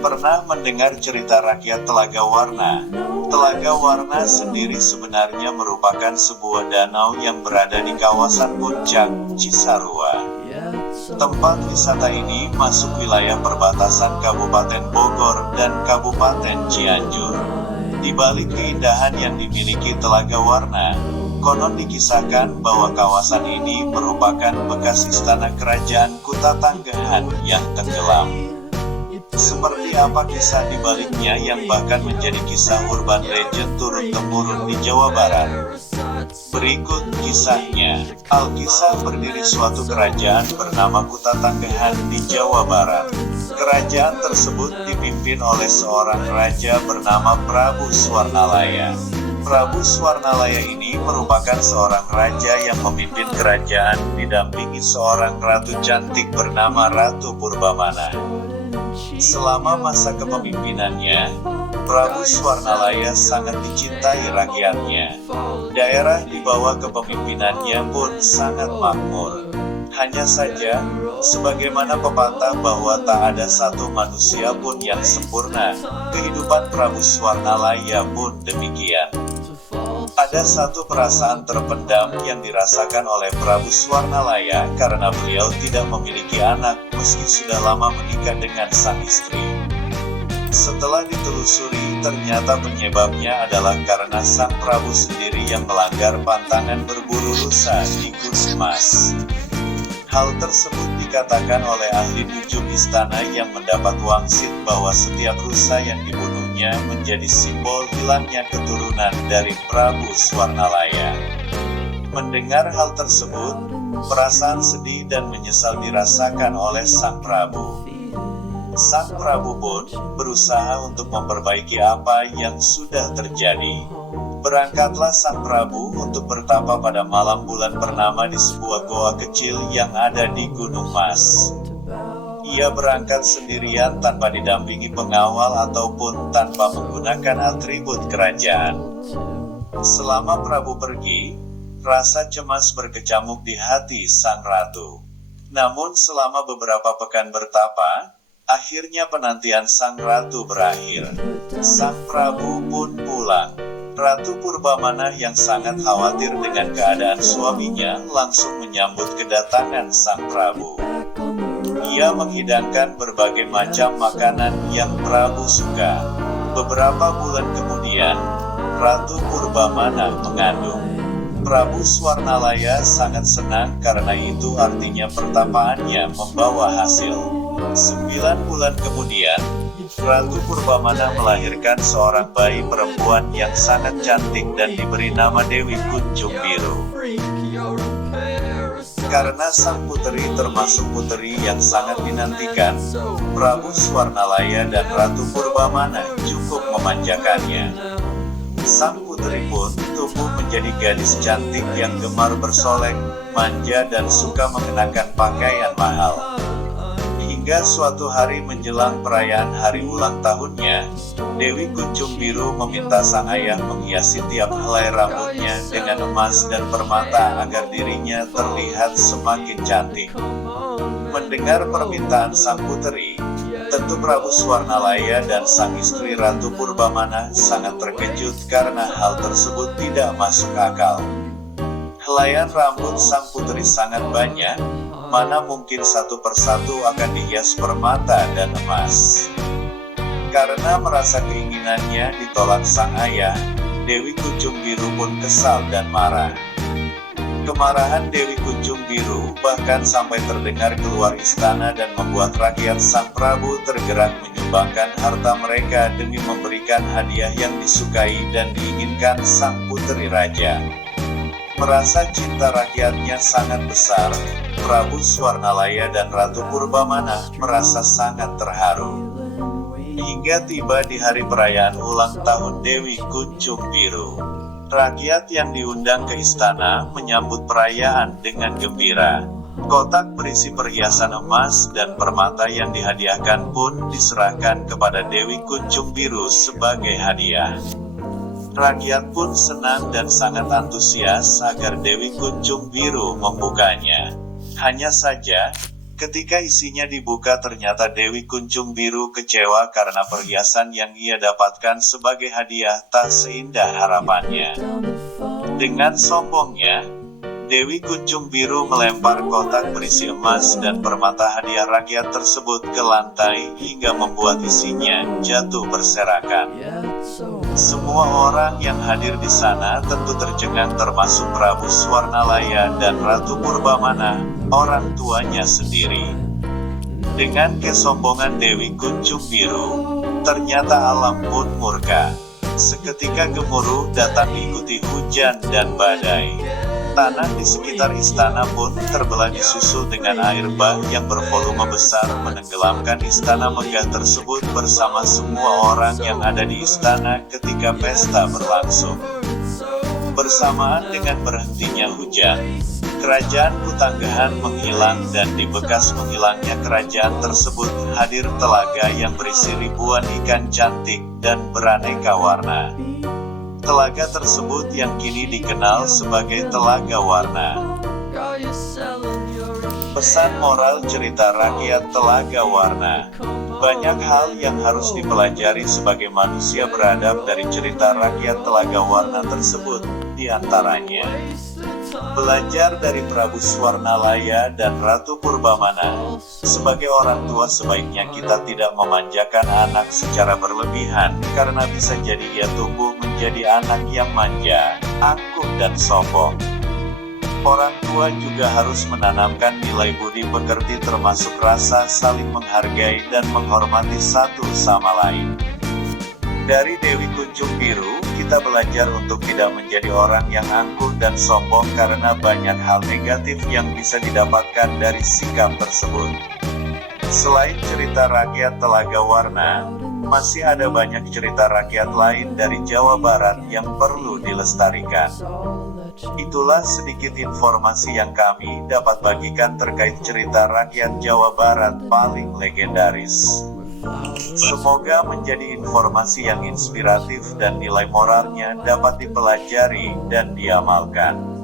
Pernah mendengar cerita rakyat Telaga Warna? Telaga Warna sendiri sebenarnya merupakan sebuah danau yang berada di kawasan Puncak, Cisarua. Tempat wisata ini masuk wilayah perbatasan Kabupaten Bogor dan Kabupaten Cianjur. Di balik keindahan yang dimiliki Telaga Warna, konon dikisahkan bahwa kawasan ini merupakan bekas istana kerajaan Kuta Tanggahan yang tenggelam. Seperti apa kisah di baliknya yang bahkan menjadi kisah urban legend turun-temurun di Jawa Barat? Berikut kisahnya. Alkisah berdiri suatu kerajaan bernama Kuta Tanggahan di Jawa Barat. Kerajaan tersebut dipimpin oleh seorang raja bernama Prabu Swarnalaya. Prabu Swarnalaya ini merupakan seorang raja yang memimpin kerajaan didampingi seorang ratu cantik bernama Ratu Purbamana. Selama masa kepemimpinannya, Prabu Swarnalaya sangat dicintai rakyatnya. Daerah di bawah kepemimpinannya pun sangat makmur. Hanya saja, sebagaimana pepatah bahwa tak ada satu manusia pun yang sempurna, kehidupan Prabu Swarnalaya pun demikian. Ada satu perasaan terpendam yang dirasakan oleh Prabu Swarnalaya karena beliau tidak memiliki anak meski sudah lama menikah dengan sang istri. Setelah ditelusuri, ternyata penyebabnya adalah karena sang Prabu sendiri yang melanggar pantangan berburu rusa di Gunung Mas. Hal tersebut dikatakan oleh ahli nujum istana yang mendapat wangsit bahwa setiap rusa yang dibunuhnya menjadi simbol hilangnya keturunan dari Prabu Swarnalaya. Mendengar hal tersebut, perasaan sedih dan menyesal dirasakan oleh sang Prabu. Sang Prabu pun berusaha untuk memperbaiki apa yang sudah terjadi. Berangkatlah sang Prabu untuk bertapa pada malam bulan purnama di sebuah goa kecil yang ada di Gunung Mas. Ia berangkat sendirian tanpa didampingi pengawal ataupun tanpa menggunakan atribut kerajaan. Selama Prabu pergi, rasa cemas berkecamuk di hati sang ratu. Namun selama beberapa pekan bertapa, akhirnya penantian sang ratu berakhir. Sang Prabu pun pulang. Ratu Purbamana yang sangat khawatir dengan keadaan suaminya langsung menyambut kedatangan sang Prabu. Ia menghidangkan berbagai macam makanan yang Prabu suka. Beberapa bulan kemudian, Ratu Purbamana mengandung. Prabu Swarnalaya sangat senang karena itu artinya pertapaannya membawa hasil. 9 bulan kemudian, Ratu Purbamana melahirkan seorang bayi perempuan yang sangat cantik dan diberi nama Dewi Kunjung Biru. Karena sang puteri termasuk puteri yang sangat dinantikan, Prabu Swarnalaya dan Ratu Purbamana cukup memanjakannya. Sang puteri pun tumbuh menjadi gadis cantik yang gemar bersolek, manja dan suka mengenakan pakaian mahal. Hingga suatu hari menjelang perayaan hari ulang tahunnya, Dewi Kunjung Biru meminta sang ayah menghiasi tiap helai rambutnya dengan emas dan permata agar dirinya terlihat semakin cantik. Mendengar permintaan sang puteri, tentu Prabu Swarnalaya dan sang istri Ratu Purbamana sangat terkejut karena hal tersebut tidak masuk akal. Helaian rambut sang putri sangat banyak, mana mungkin satu persatu akan dihias permata dan emas. Karena merasa keinginannya ditolak sang ayah, Dewi Kunjung Biru pun kesal dan marah. Kemarahan Dewi Kunjung Biru bahkan sampai terdengar keluar istana dan membuat rakyat sang Prabu tergerak menyumbangkan harta mereka demi memberikan hadiah yang disukai dan diinginkan sang putri raja. Merasa cinta rakyatnya sangat besar, Prabu Swarnalaya dan Ratu Purbamana merasa sangat terharu. Hingga tiba di hari perayaan ulang tahun Dewi Kunjung Biru. Rakyat yang diundang ke istana menyambut perayaan dengan gembira. Kotak berisi perhiasan emas dan permata yang dihadiahkan pun diserahkan kepada Dewi Kunjung Biru sebagai hadiah. Rakyat pun senang dan sangat antusias agar Dewi Kunjung Biru membukanya. Hanya saja, Ketika isinya dibuka ternyata Dewi Kuncung Biru kecewa karena perhiasan yang ia dapatkan sebagai hadiah tak seindah harapannya. Dengan sombongnya, Dewi Kuncung Biru melempar kotak berisi emas dan permata hadiah rakyat tersebut ke lantai hingga membuat isinya jatuh berserakan. Semua orang yang hadir di sana tentu tercengang termasuk Prabu Swarnalaya dan Ratu Purbamana, orang tuanya sendiri. Dengan kesombongan Dewi Kuncung Biru, ternyata alam pun murka. Seketika gemuruh datang diikuti hujan dan badai. Tanah di sekitar istana pun terbelah disusul dengan air bah yang bervolume besar menenggelamkan istana megah tersebut bersama semua orang yang ada di istana ketika pesta berlangsung. Bersamaan dengan berhentinya hujan, kerajaan Kutanggahan menghilang dan di bekas menghilangnya kerajaan tersebut hadir telaga yang berisi ribuan ikan cantik dan beraneka warna. Telaga tersebut yang kini dikenal sebagai Telaga Warna. Pesan moral cerita rakyat Telaga Warna. Banyak hal yang harus dipelajari sebagai manusia beradab dari cerita rakyat Telaga Warna tersebut, diantaranya belajar dari Prabu Swarnalaya dan Ratu Purbamana. Sebagai orang tua sebaiknya kita tidak memanjakan anak secara berlebihan, karena bisa jadi ia tumbuh menjadi anak yang manja, angkuh dan sombong. Orang tua juga harus menanamkan nilai budi pekerti termasuk rasa saling menghargai dan menghormati satu sama lain. Dari Dewi Kuncung Biru, kita belajar untuk tidak menjadi orang yang angkuh dan sombong karena banyak hal negatif yang bisa didapatkan dari sikap tersebut. Selain cerita rakyat Telaga Warna, masih ada banyak cerita rakyat lain dari Jawa Barat yang perlu dilestarikan. Itulah sedikit informasi yang kami dapat bagikan terkait cerita rakyat Jawa Barat paling legendaris. Semoga menjadi informasi yang inspiratif dan nilai moralnya dapat dipelajari dan diamalkan.